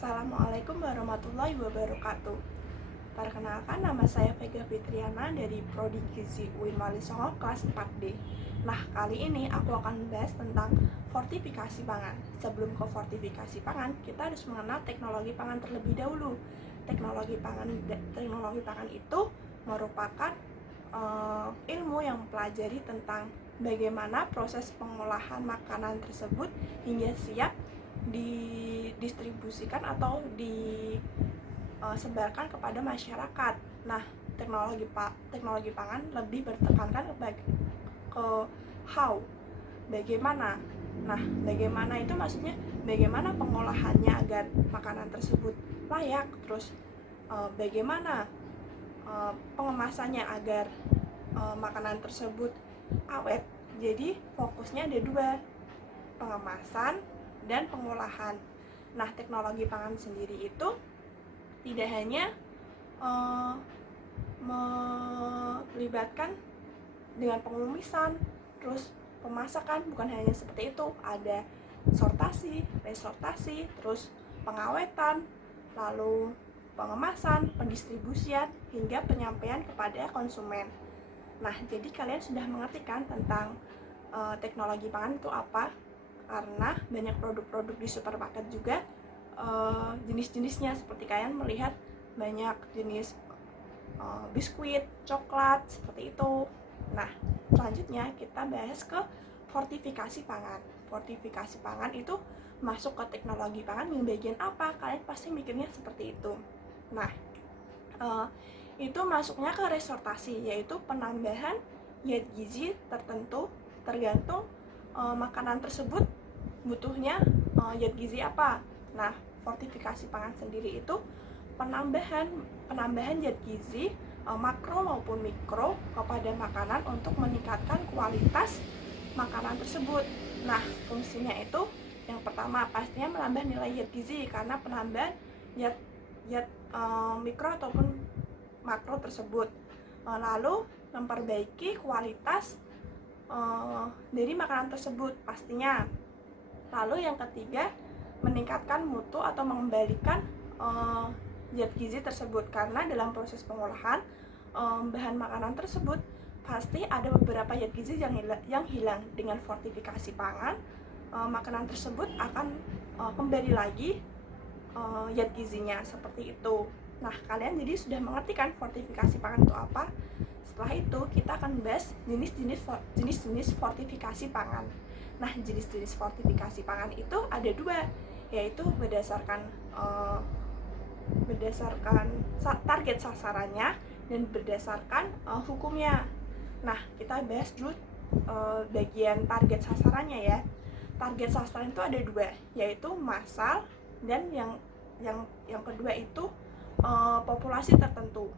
Assalamualaikum warahmatullahi wabarakatuh. Perkenalkan, nama saya Vega Fitriana dari Prodi Gizi UIN Wali Songo kelas 4D. Nah, kali ini aku akan membahas tentang fortifikasi pangan. Sebelum ke fortifikasi pangan, kita harus mengenal teknologi pangan terlebih dahulu. Teknologi pangan itu merupakan ilmu yang mempelajari tentang bagaimana proses pengolahan makanan tersebut hingga siap didistribusikan atau disebarkan kepada masyarakat. Nah, teknologi pangan lebih bertekankan ke how, bagaimana. Nah, bagaimana itu maksudnya bagaimana pengolahannya agar makanan tersebut layak, terus bagaimana pengemasannya agar makanan tersebut awet. Jadi fokusnya ada dua, pengemasan dan pengolahan. Nah, teknologi pangan sendiri itu tidak hanya melibatkan dengan pengumisan, terus pemasakan, bukan hanya seperti itu. Ada sortasi, resortasi, terus pengawetan, lalu pengemasan, pendistribusian, hingga penyampaian kepada konsumen. Nah, jadi kalian sudah mengerti kan tentang teknologi pangan itu apa? Karena banyak produk-produk di supermarket juga jenis-jenisnya, seperti kalian melihat banyak jenis biskuit, coklat, seperti itu. Nah, selanjutnya kita bahas ke fortifikasi pangan. Fortifikasi pangan itu masuk ke teknologi pangan yang bagian apa? Kalian pasti mikirnya seperti itu. Nah, itu masuknya ke resortasi, yaitu penambahan zat gizi tertentu tergantung makanan tersebut butuhnya zat gizi apa. Nah, fortifikasi pangan sendiri itu penambahan zat gizi makro maupun mikro kepada makanan untuk meningkatkan kualitas makanan tersebut. Nah, fungsinya itu yang pertama pastinya menambah nilai zat gizi karena penambahan zat mikro ataupun makro tersebut. Lalu memperbaiki kualitas dari makanan tersebut pastinya. Lalu yang ketiga, meningkatkan mutu atau mengembalikan zat gizi tersebut, karena dalam proses pengolahan bahan makanan tersebut pasti ada beberapa zat gizi yang hilang. Dengan fortifikasi pangan, makanan tersebut akan kembali lagi zat gizinya, seperti itu. Nah, kalian jadi sudah mengerti kan fortifikasi pangan itu apa? Setelah itu kita akan bahas jenis-jenis fortifikasi pangan. Nah, jenis-jenis fortifikasi pangan itu ada dua, yaitu berdasarkan target sasarannya dan berdasarkan hukumnya. Nah, kita bahas dulu bagian target sasarannya ya. Target sasaran itu ada dua, yaitu massal dan yang kedua itu populasi tertentu.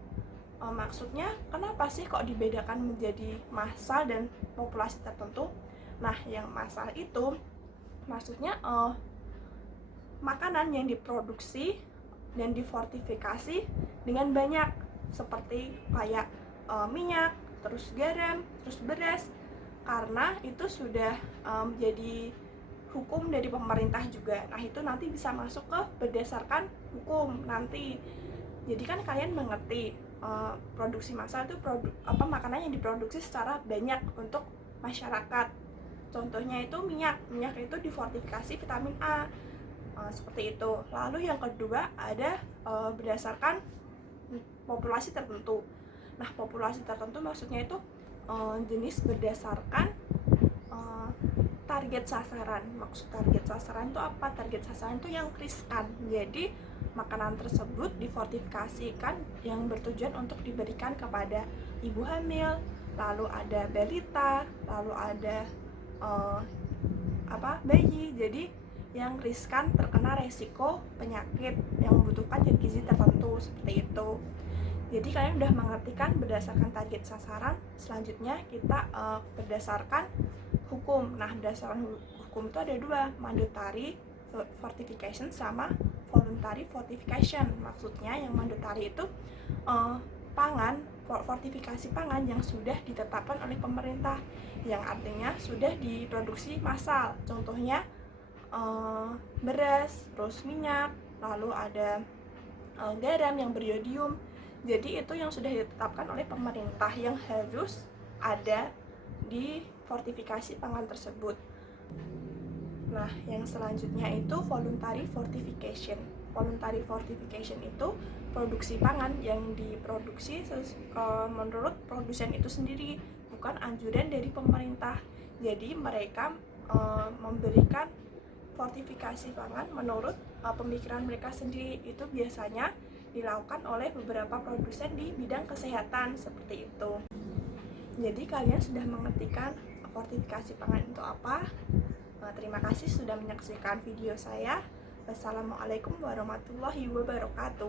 Maksudnya kenapa sih kok dibedakan menjadi massal dan populasi tertentu? Nah, yang massal itu maksudnya makanan yang diproduksi dan difortifikasi dengan banyak, seperti kayak minyak, terus garam, terus beras, karena itu sudah menjadi hukum dari pemerintah juga. Nah, itu nanti bisa masuk ke berdasarkan hukum nanti. Jadi kan kalian mengerti produksi massal itu makanan yang diproduksi secara banyak untuk masyarakat. Contohnya itu minyak itu difortifikasi vitamin A, seperti itu. Lalu yang kedua ada berdasarkan populasi tertentu. Nah, populasi tertentu maksudnya itu jenis berdasarkan target sasaran. Maksud target sasaran itu apa? Target sasaran itu yang riskan. Jadi makanan tersebut difortifikasikan yang bertujuan untuk diberikan kepada ibu hamil, lalu ada balita, lalu ada bayi. Jadi yang riskan terkena resiko penyakit yang membutuhkan zat gizi tertentu, seperti itu. Jadi kalian udah mengerti kan berdasarkan target sasaran. Selanjutnya kita berdasarkan hukum. Nah, berdasarkan hukum itu ada dua, mandatory fortification sama voluntary fortification. Maksudnya yang mandatory itu fortifikasi pangan yang sudah ditetapkan oleh pemerintah, yang artinya sudah diproduksi massal. Contohnya beras, terus minyak, lalu ada garam yang beriodium. Jadi itu yang sudah ditetapkan oleh pemerintah yang harus ada di fortifikasi pangan tersebut. Nah, yang selanjutnya itu voluntary fortification. Voluntary fortification itu produksi pangan yang diproduksi menurut produsen itu sendiri, bukan anjuran dari pemerintah. Jadi mereka memberikan fortifikasi pangan menurut pemikiran mereka sendiri. Itu biasanya dilakukan oleh beberapa produsen di bidang kesehatan seperti itu. Jadi kalian sudah mengertikan fortifikasi pangan itu apa? Terima kasih sudah menyaksikan video saya. Wassalamualaikum warahmatullahi wabarakatuh.